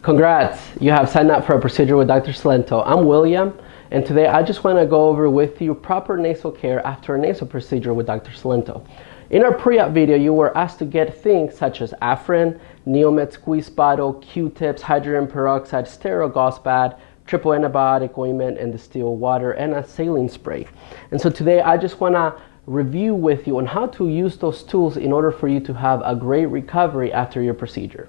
Congrats! You have signed up for a procedure with Dr. Cilento. I'm William, and today I just want to go over with you proper nasal care after a nasal procedure with Dr. Cilento. In our pre-op video, you were asked to get things such as Afrin, Neomed squeeze bottle, Q-tips, hydrogen peroxide, sterile gauze pad, triple antibiotic ointment, and distilled water, and a saline spray. And so today I just want to review with you on how to use those tools in order for you to have a great recovery after your procedure.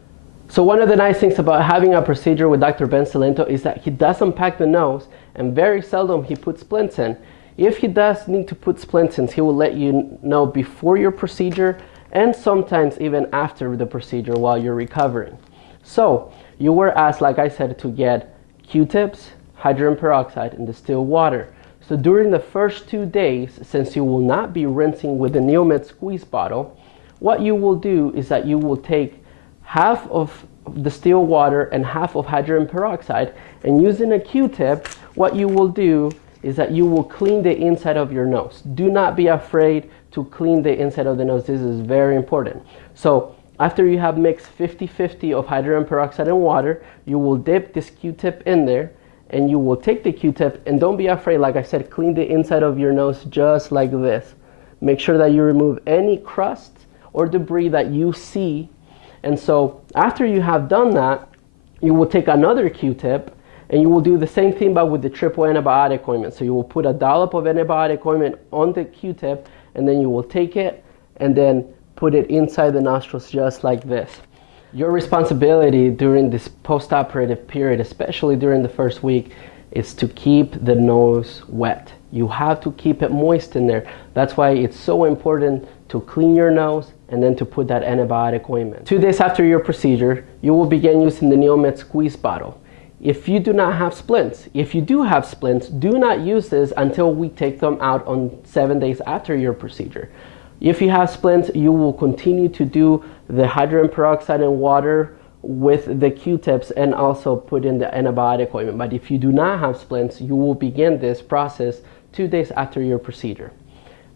So one of the nice things about having a procedure with Dr. Ben Cilento is that he does unpack the nose, and very seldom he puts splints in. If he does need to put splints in, he will let you know before your procedure and sometimes even after the procedure while you're recovering. So you were asked, like I said, to get Q-tips, hydrogen peroxide, and distilled water. So during the first 2 days, since you will not be rinsing with the Neomed squeeze bottle, what you will do is that you will take half of distilled water and half of hydrogen peroxide, and using a Q-tip, what you will do is that you will clean the inside of your nose. Do not be afraid to clean the inside of the nose. This is very important. So after you have mixed 50-50 of hydrogen peroxide and water, you will dip this Q-tip in there, and you will take the Q-tip, and don't be afraid, like I said, clean the inside of your nose just like this. Make sure that you remove any crust or debris that you see. And so after you have done that, you will take another Q-tip and you will do the same thing but with the triple antibiotic ointment. So you will put a dollop of antibiotic ointment on the Q-tip, and then you will take it and then put it inside the nostrils just like this. Your responsibility during this post-operative period, especially during the first week, is to keep the nose wet. You have to keep it moist in there. That's why it's so important to clean your nose and then to put that antibiotic ointment. 2 days after your procedure, you will begin using the Neomed squeeze bottle. If you do not have splints, if you do have splints, do not use this until we take them out on 7 days after your procedure. If you have splints, you will continue to do the hydrogen peroxide and water with the Q-tips and also put in the antibiotic ointment. But if you do not have splints, you will begin this process 2 days after your procedure.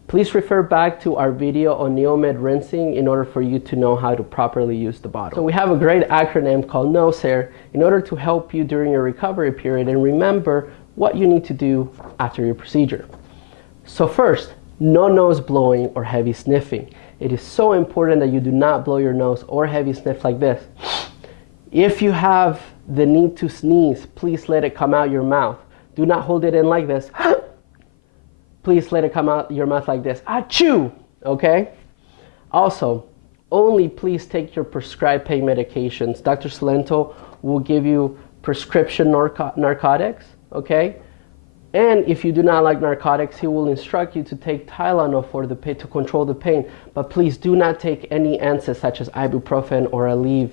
Please refer back to our video on Neomed rinsing in order for you to know how to properly use the bottle. So we have a great acronym called NOSAIR in order to help you during your recovery period and remember what you need to do after your procedure. So first, no nose blowing or heavy sniffing. It is so important that you do not blow your nose or heavy sniff like this. If you have the need to sneeze, please let it come out your mouth. Do not hold it in like this. Please let it come out your mouth like this. Achoo! Okay? Also, only please take your prescribed pain medications. Dr. Cilento will give you prescription narcotics, okay? And if you do not like narcotics, he will instruct you to take Tylenol for the pain, to control the pain. But please do not take any NSAIDs such as ibuprofen or Aleve.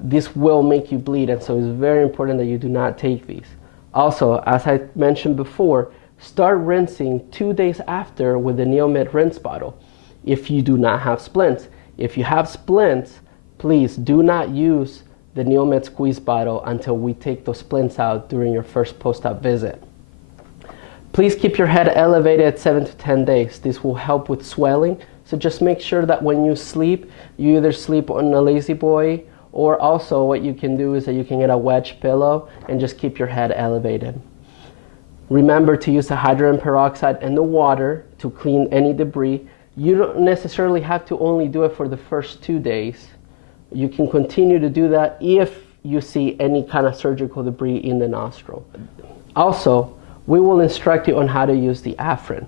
This will make you bleed, and so it's very important that you do not take these. Also, as I mentioned before, start rinsing 2 days after with the Neomed rinse bottle if you do not have splints. If you have splints, please do not use the Neomed squeeze bottle until we take those splints out during your first post-op visit. Please keep your head elevated 7 to 10 days. This will help with swelling. So just make sure that when you sleep, you either sleep on a lazy boy, or also what you can do is that you can get a wedge pillow and just keep your head elevated. Remember to use the hydrogen peroxide and the water to clean any debris. You don't necessarily have to only do it for the first 2 days. You can continue to do that if you see any kind of surgical debris in the nostril. Also, we will instruct you on how to use the Afrin.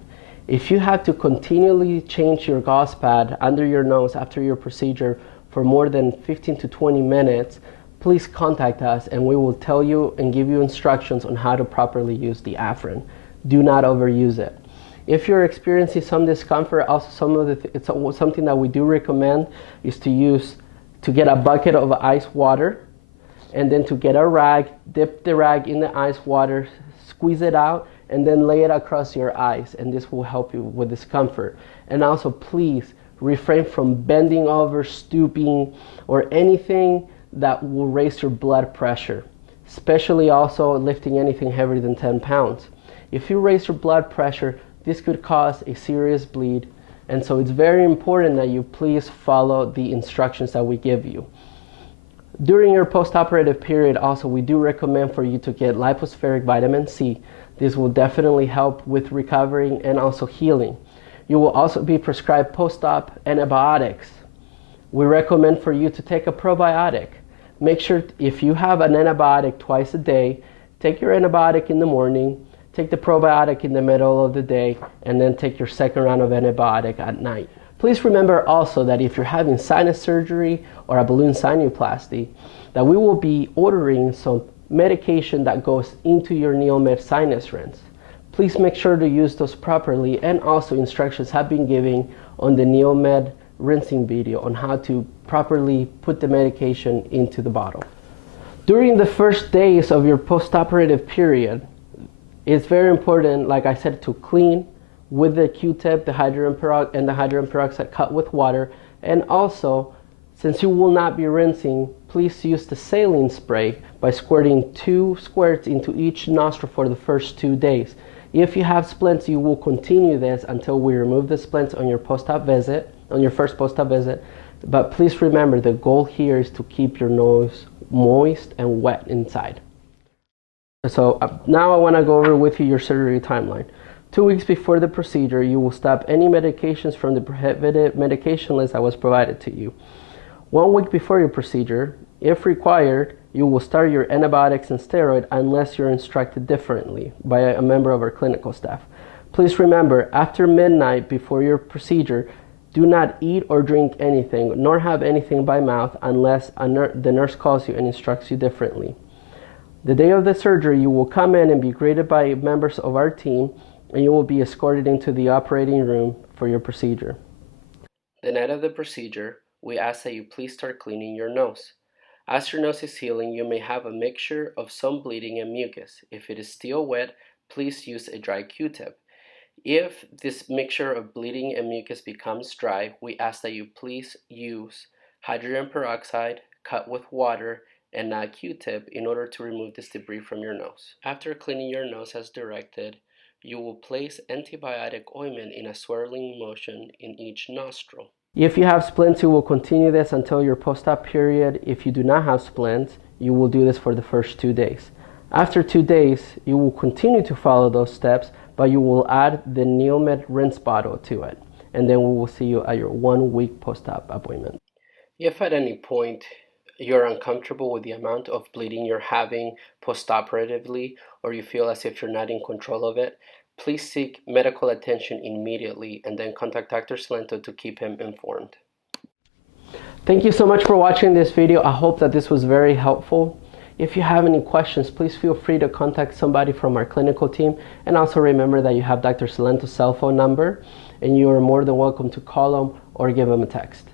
If you have to continually change your gauze pad under your nose after your procedure for more than 15 to 20 minutes, please contact us and we will tell you and give you instructions on how to properly use the Afrin. Do not overuse it. If you're experiencing some discomfort, also something that we do recommend is to get a bucket of ice water and then to get a rag, dip the rag in the ice water, squeeze it out, and then lay it across your eyes, and this will help you with discomfort. And also please refrain from bending over, stooping, or anything that will raise your blood pressure, especially also lifting anything heavier than 10 pounds. If you raise your blood pressure, this could cause a serious bleed, and so it's very important that you please follow the instructions that we give you. During your post-operative period also, we do recommend for you to get lipospheric vitamin C. This will definitely help with recovering and also healing. You will also be prescribed post-op antibiotics. We recommend for you to take a probiotic. Make sure if you have an antibiotic twice a day, take your antibiotic in the morning, take the probiotic in the middle of the day, and then take your second round of antibiotic at night. Please remember also that if you're having sinus surgery or a balloon sinuplasty, that we will be ordering some medication that goes into your NeoMed sinus rinse. Please make sure to use those properly, and also instructions have been given on the NeoMed rinsing video on how to properly put the medication into the bottle. During the first days of your post-operative period, it's very important, like I said, to clean with the Q-tip, the hydrogen peroxide cut with water, and also, since you will not be rinsing, please use the saline spray by squirting 2 squirts into each nostril for the first 2 days. If you have splints, you will continue this until we remove the splints on your post-op visit, on your first post-op visit. But please remember, the goal here is to keep your nose moist and wet inside. So now I want to go over with you your surgery timeline. 2 weeks before the procedure, you will stop any medications from the prohibited medication list that was provided to you. 1 week before your procedure, if required, you will start your antibiotics and steroid unless you're instructed differently by a member of our clinical staff. Please remember, after midnight before your procedure, do not eat or drink anything, nor have anything by mouth unless the nurse calls you and instructs you differently. The day of the surgery, you will come in and be greeted by members of our team, and you will be escorted into the operating room for your procedure. The night of the procedure, we ask that you please start cleaning your nose. As your nose is healing, you may have a mixture of some bleeding and mucus. If it is still wet, please use a dry Q-tip. If this mixture of bleeding and mucus becomes dry, we ask that you please use hydrogen peroxide cut with water and a Q-tip in order to remove this debris from your nose. After cleaning your nose as directed, you will place antibiotic ointment in a swirling motion in each nostril. If you have splints, you will continue this until your post-op period. If you do not have splints, you will do this for the first 2 days. After 2 days, you will continue to follow those steps, but you will add the NeoMed rinse bottle to it. And then we will see you at your 1 week post-op appointment. If at any point you're uncomfortable with the amount of bleeding you're having post-operatively, or you feel as if you're not in control of it, please seek medical attention immediately and then contact Dr. Cilento to keep him informed. Thank you so much for watching this video. I hope that this was very helpful. If you have any questions, please feel free to contact somebody from our clinical team. And also remember that you have Dr. Cilento's cell phone number, and you are more than welcome to call him or give him a text.